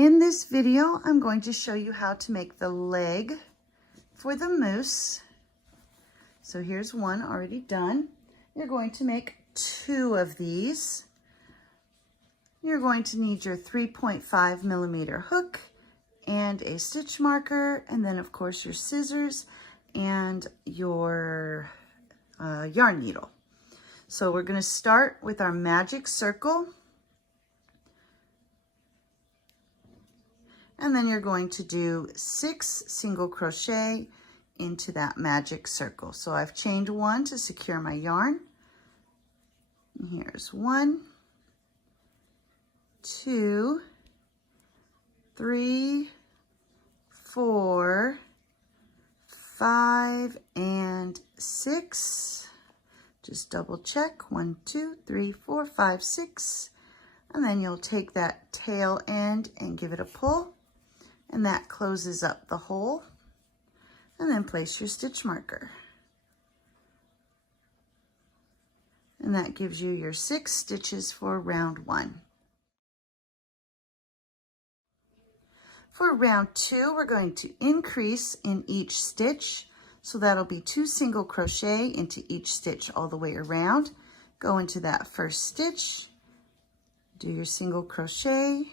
In this video, I'm going to show you how to make the leg for the moose. So here's one already done. You're going to make 2 of these. You're going to need your 3.5 millimeter hook and a stitch marker, and then of course your scissors and your yarn needle. So we're going to start with our magic circle, and then you're going to do 6 single crochet into that magic circle. So I've chained 1 to secure my yarn. And here's 1, 2, 3, 4, 5, and 6. Just double check. 1, 2, 3, 4, 5, 6. And then you'll take that tail end and give it a pull, and that closes up the hole. And then place your stitch marker. And that gives you your 6 stitches for round 1. For round 2, we're going to increase in each stitch. So that'll be 2 single crochet into each stitch all the way around. Go into that first stitch, do your single crochet,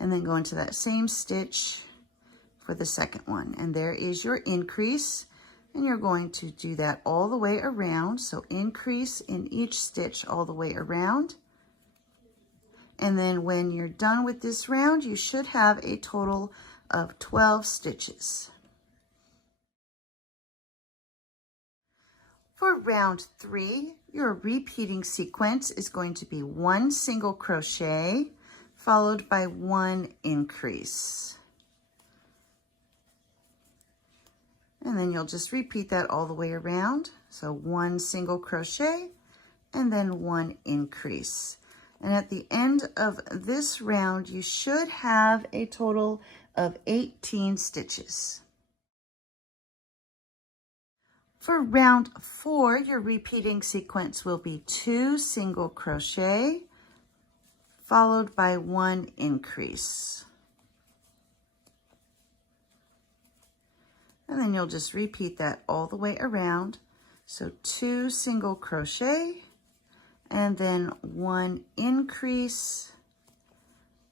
and then go into that same stitch for the second one. And there is your increase. And you're going to do that all the way around. So increase in each stitch all the way around. And then when you're done with this round, you should have a total of 12 stitches. For round 3, your repeating sequence is going to be 1 single crochet followed by 1 increase. And then you'll just repeat that all the way around. So 1 single crochet and then 1 increase. And at the end of this round, you should have a total of 18 stitches. For round 4, your repeating sequence will be 2 single crochet followed by 1 increase. And then you'll just repeat that all the way around. So 2 single crochet and then 1 increase.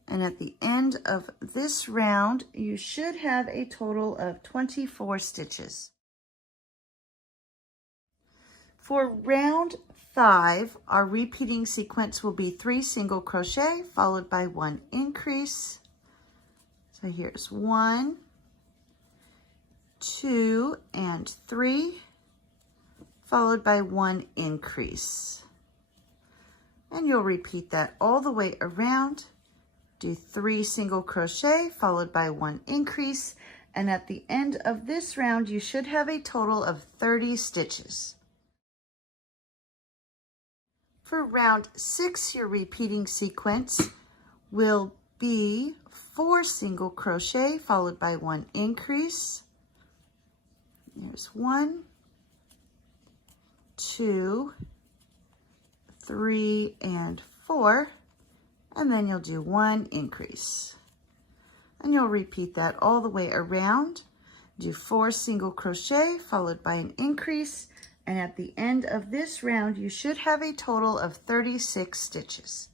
And at the end of this round, you should have a total of 24 stitches. For round 5, our repeating sequence will be 3 single crochet followed by 1 increase. So here's 1, 2, and 3, followed by 1 increase. And you'll repeat that all the way around. Do 3 single crochet followed by 1 increase. And at the end of this round, you should have a total of 30 stitches. For round 6, your repeating sequence will be 4 single crochet followed by 1 increase. There's 1, 2, 3, and 4, and then you'll do 1 increase. And you'll repeat that all the way around. Do 4 single crochet followed by an increase, and at the end of this round, you should have a total of 36 stitches.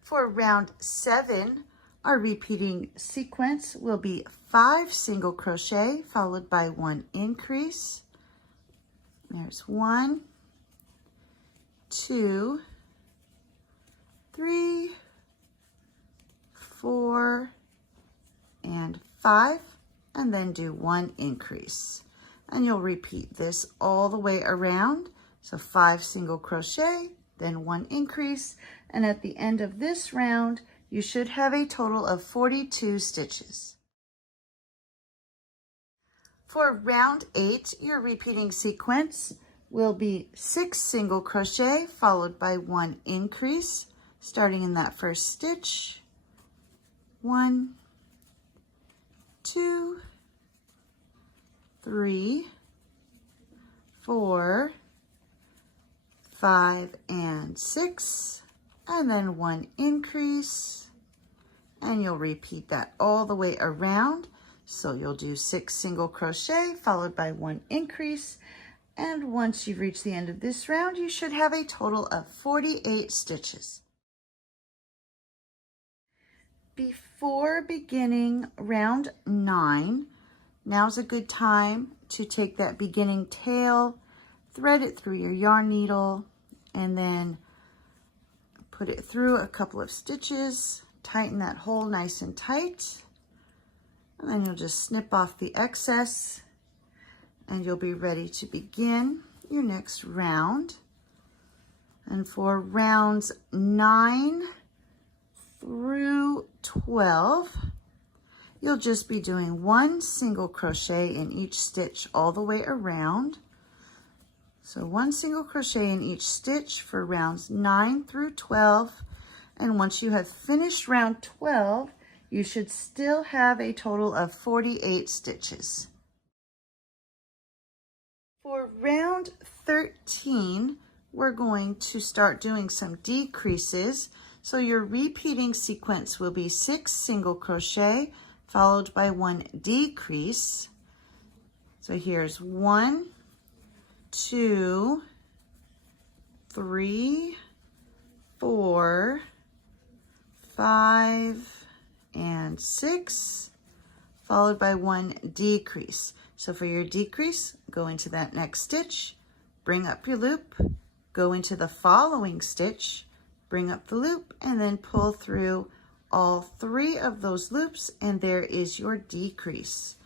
For round 7, our repeating sequence will be 5 single crochet followed by 1 increase. There's 1, 2, 3, 4, and 5, and then do 1 increase. And you'll repeat this all the way around. So 5 single crochet, then 1 increase, and at the end of this round, you should have a total of 42 stitches. For round 8, your repeating sequence will be 6 single crochet followed by 1 increase, starting in that first stitch. 1, 2, 3, 4, 5, and 6. and then 1 increase, and you'll repeat that all the way around. So you'll do 6 single crochet followed by 1 increase, and once you've reached the end of this round, you should have a total of 48 stitches. Before beginning round 9, now's a good time to take that beginning tail, thread it through your yarn needle, and then put it through a couple of stitches, tighten that hole nice and tight, and then you'll just snip off the excess, and you'll be ready to begin your next round. And for rounds 9 through 12, you'll just be doing 1 single crochet in each stitch all the way around. So 1 single crochet in each stitch for rounds 9 through 12. And once you have finished round 12, you should still have a total of 48 stitches. For round 13, we're going to start doing some decreases. So your repeating sequence will be 6 single crochet followed by 1 decrease. So here's 1, 2, 3, 4, 5, and 6, followed by 1 decrease. So for your decrease, go into that next stitch, bring up your loop, go into the following stitch, bring up the loop, and then pull through all 3 of those loops, and there is your decrease.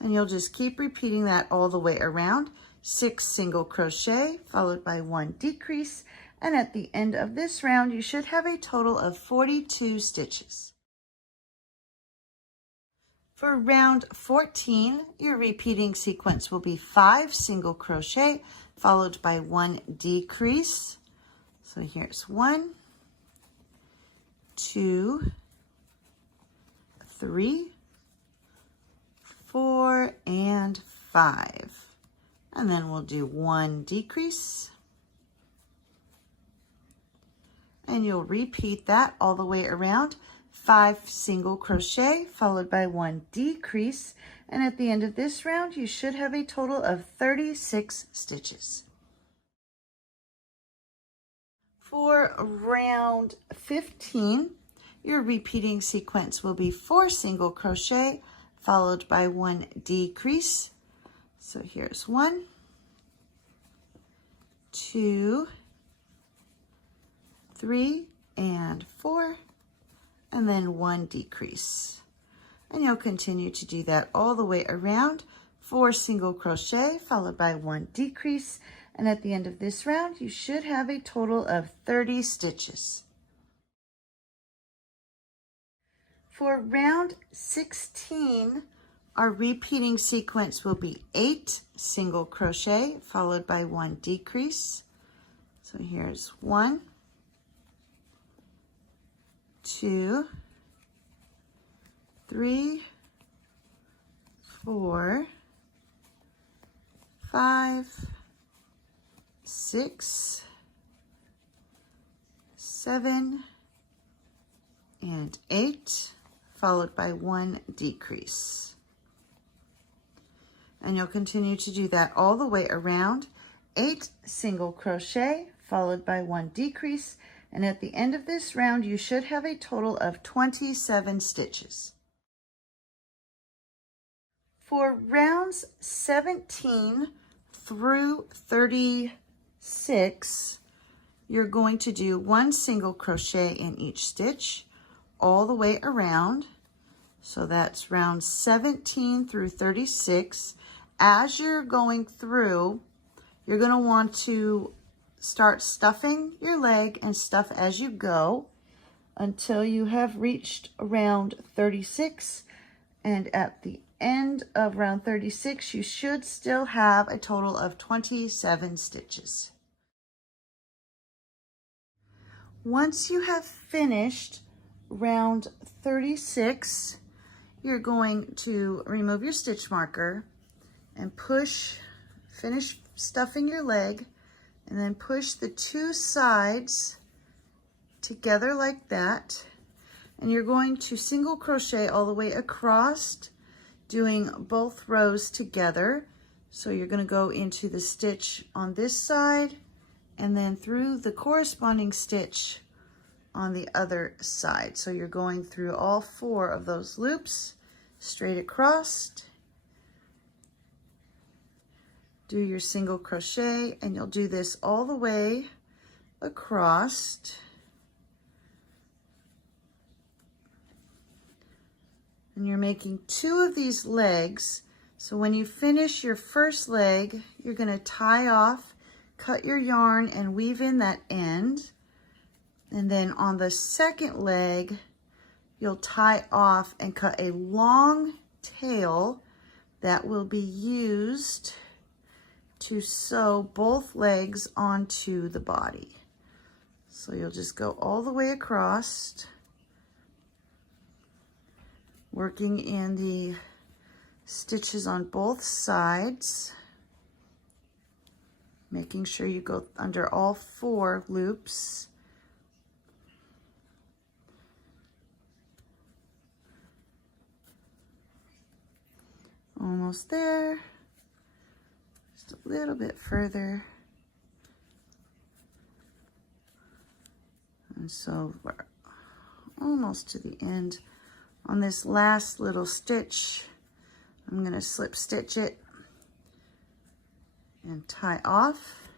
And you'll just keep repeating that all the way around. 6 single crochet followed by 1 decrease, and at the end of this round, you should have a total of 42 stitches. For round 14, your repeating sequence will be 5 single crochet followed by 1 decrease. So here's 1, 2, 3, 4, and 5. And then we'll do 1 decrease. And you'll repeat that all the way around. 5 single crochet followed by 1 decrease, and at the end of this round you should have a total of 36 stitches. For round 15, your repeating sequence will be 4 single crochet followed by 1 decrease. So here's 1, 2, 3, and 4. And then 1 decrease. And you'll continue to do that all the way around. 4 single crochet followed by 1 decrease. And at the end of this round, you should have a total of 30 stitches. For round 16, our repeating sequence will be 8 single crochet followed by 1 decrease. So here's 1, 2, 3, 4, 5, 6, 7, and 8, followed by 1 decrease. And you'll continue to do that all the way around. 8 single crochet followed by 1 decrease. And at the end of this round, you should have a total of 27 stitches. For rounds 17 through 36, you're going to do 1 single crochet in each stitch all the way around. So that's rounds 17 through 36. As you're going through, you're going to want to start stuffing your leg and stuff as you go until you have reached around 36. And at the end of round 36, you should still have a total of 27 stitches. Once you have finished round 36, you're going to remove your stitch marker and finish stuffing your leg, and then push the 2 sides together like that. And you're going to single crochet all the way across, doing both rows together. So you're going to go into the stitch on this side and then through the corresponding stitch on the other side. So you're going through all 4 of those loops straight across. Do your single crochet, and you'll do this all the way across. And you're making 2 of these legs. So when you finish your first leg, you're going to tie off, cut your yarn, and weave in that end. And then on the second leg, you'll tie off and cut a long tail that will be used to sew both legs onto the body. So you'll just go all the way across, working in the stitches on both sides, making sure you go under all 4 loops. Almost there. Just a little bit further. And so we're almost to the end. On this last little stitch, I'm going to slip stitch it and tie off.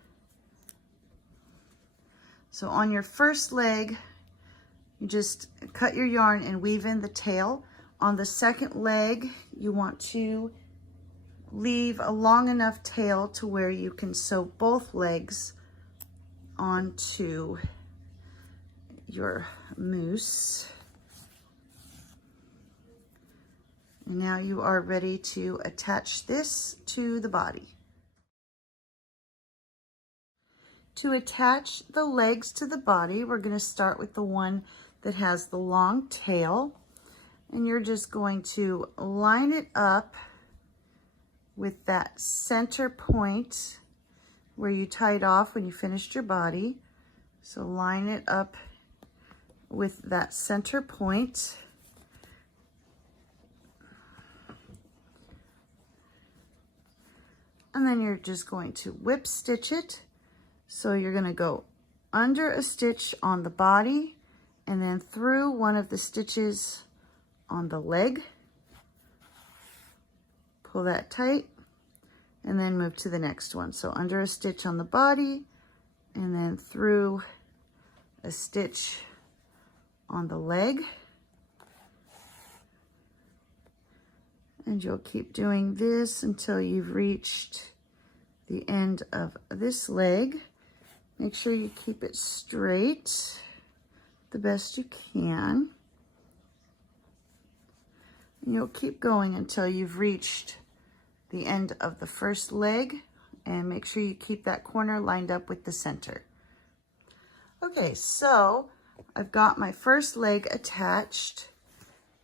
So on your first leg, you just cut your yarn and weave in the tail. On the second leg, you want to leave a long enough tail to where you can sew both legs onto your moose. And now you are ready to attach this to the body. To attach the legs to the body, we're going to start with the one that has the long tail. And you're just going to line it up with that center point where you tied off when you finished your body. So line it up with that center point. And then you're just going to whip stitch it. So you're going to go under a stitch on the body and then through one of the stitches on the leg. Pull that tight and then move to the next one. So under a stitch on the body and then through a stitch on the leg. And you'll keep doing this until you've reached the end of this leg. Make sure you keep it straight the best you can. And you'll keep going until you've reached the end of the first leg, and make sure you keep that corner lined up with the center. Okay, so I've got my first leg attached,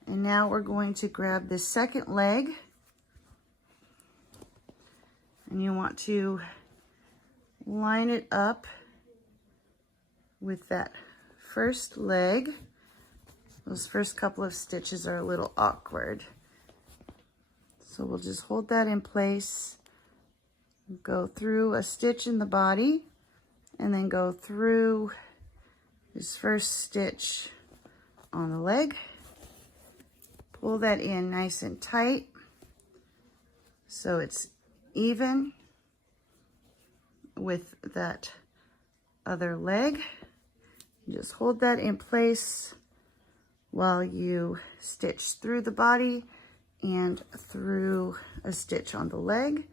and now we're going to grab this second leg, and you want to line it up with that first leg. Those first couple of stitches are a little awkward. So we'll just hold that in place, go through a stitch in the body, and then go through this first stitch on the leg. Pull that in nice and tight so it's even with that other leg. Just hold that in place while you stitch through the body and through a stitch on the leg.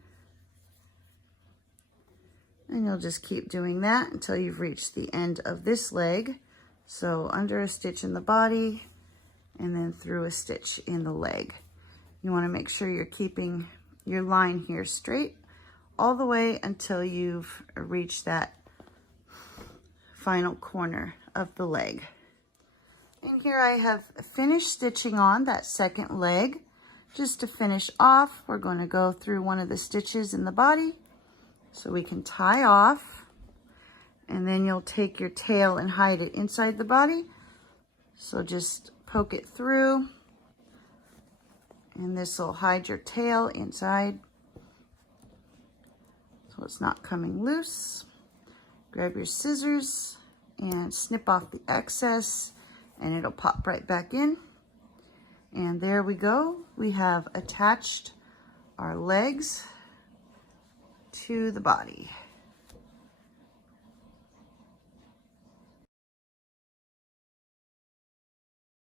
And you'll just keep doing that until you've reached the end of this leg. So under a stitch in the body and then through a stitch in the leg. You want to make sure you're keeping your line here straight all the way until you've reached that final corner of the leg. And here I have finished stitching on that second leg. Just to finish off, we're going to go through one of the stitches in the body so we can tie off. And then you'll take your tail and hide it inside the body. So just poke it through, and this will hide your tail inside so it's not coming loose. Grab your scissors and snip off the excess, and it'll pop right back in. And there we go. We have attached our legs to the body.